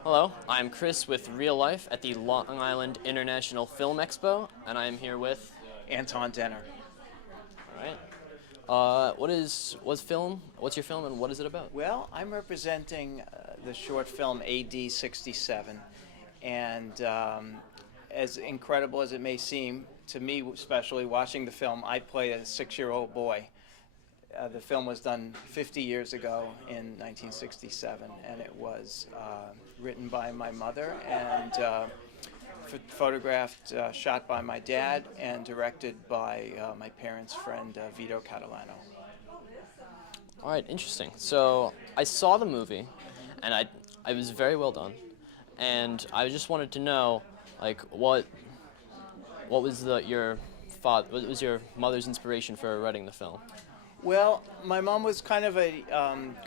Hello, I'm Chris with Real Life at the Long Island International Film Expo, and I am here with. Anton Denner. All right. What's your film, and what is it about? Well, I'm representing the short film AD67, and as incredible as it may seem to me, especially watching the film, I play a 6-year-old boy. The film was done 50 years ago in 1967, and it was written by my mother and photographed, shot by my dad, and directed by my parents' friend Vito Catalano. All right, interesting. So I saw the movie, and I was very well done, and I just wanted to know, like, what was what was your mother's inspiration for writing the film? Well, my mom was kind of a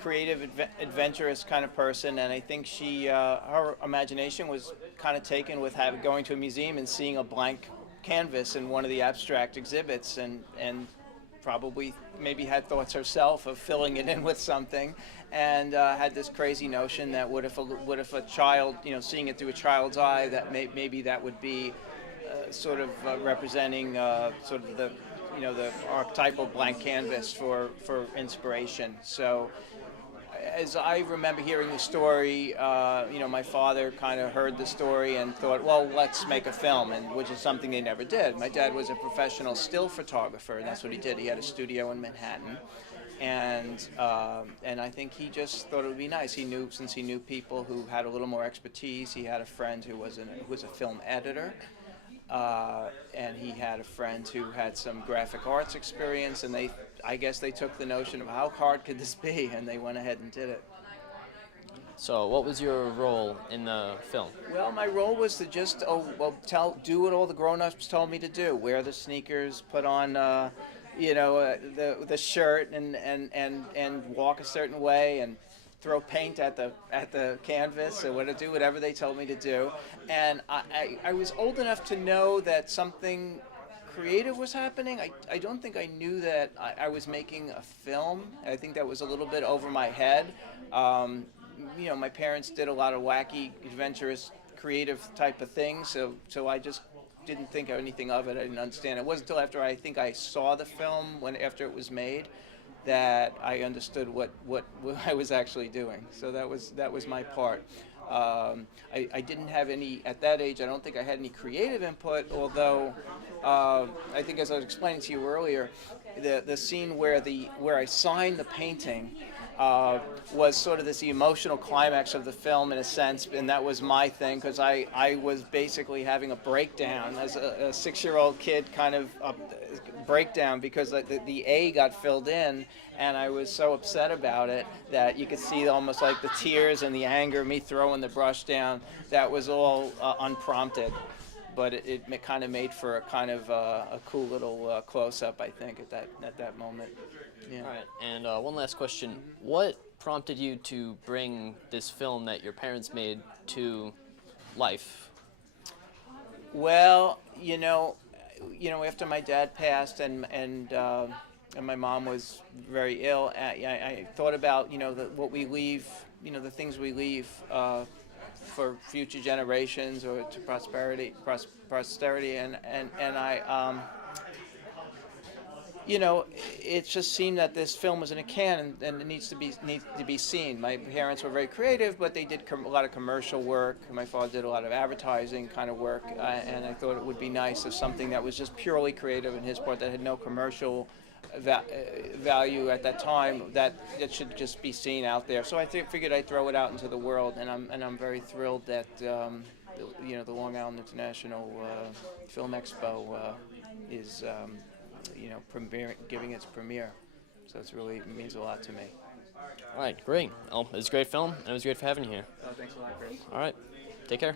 creative, adventurous kind of person, and I think her imagination was kind of taken with going to a museum and seeing a blank canvas in one of the abstract exhibits, and probably maybe had thoughts herself of filling it in with something, and had this crazy notion that what if a child, seeing it through a child's eye, that maybe that would be sort of representing sort of the archetypal blank canvas for inspiration. So as I remember hearing the story, my father kind of heard the story and thought, well, let's make a film, and which is something they never did. My dad was a professional still photographer, and that's what he did. He had a studio in Manhattan, and I think he just thought it would be nice. Since he knew people who had a little more expertise. He had a friend who was a film editor. And he had a friend who had some graphic arts experience, and I guess they took the notion of how hard could this be, and they went ahead and did it. So what was your role in the film? Well, my role was to just do what all the grown-ups told me to do: wear the sneakers, put on the shirt, and walk a certain way, and throw paint at the canvas, or do whatever they told me to do. And I was old enough to know that something creative was happening. I don't think I knew that I was making a film. I think that was a little bit over my head. My parents did a lot of wacky, adventurous, creative type of things, so I just didn't think of anything of it. I didn't understand. It wasn't until after I think I saw the film, after it was made, that I understood what I was actually doing. So that was my part. I didn't have any, at that age, I don't think I had any creative input, although I think, as I was explaining to you earlier, the scene where I signed the painting was sort of this emotional climax of the film, in a sense, and that was my thing, because I was basically having a breakdown as a 6-year-old kid, kind of a breakdown, because the A got filled in, and I was so upset about it that you could see almost like the tears and the anger, me throwing the brush down. That was all unprompted, but it kind of made for a kind of a cool little close-up, I think, at that moment. Yeah. All right, and one last question. What prompted you to bring this film that your parents made to life? Well, after my dad passed and my mom was very ill, I thought about what we leave, the things we leave for future generations or to posterity, and I. It just seemed that this film was in a can, and it needs to be seen. My parents were very creative, but they did a lot of commercial work. My father did a lot of advertising kind of work, and I thought it would be nice if something that was just purely creative in his part, that had no commercial value at that time, that should just be seen out there. So I figured I'd throw it out into the world, and I'm very thrilled that the Long Island International Film Expo is. Giving its premiere. So it means a lot to me. All right, great. Well, it was a great film, and it was great for having you here. Oh, thanks a lot, Chris. All right, take care.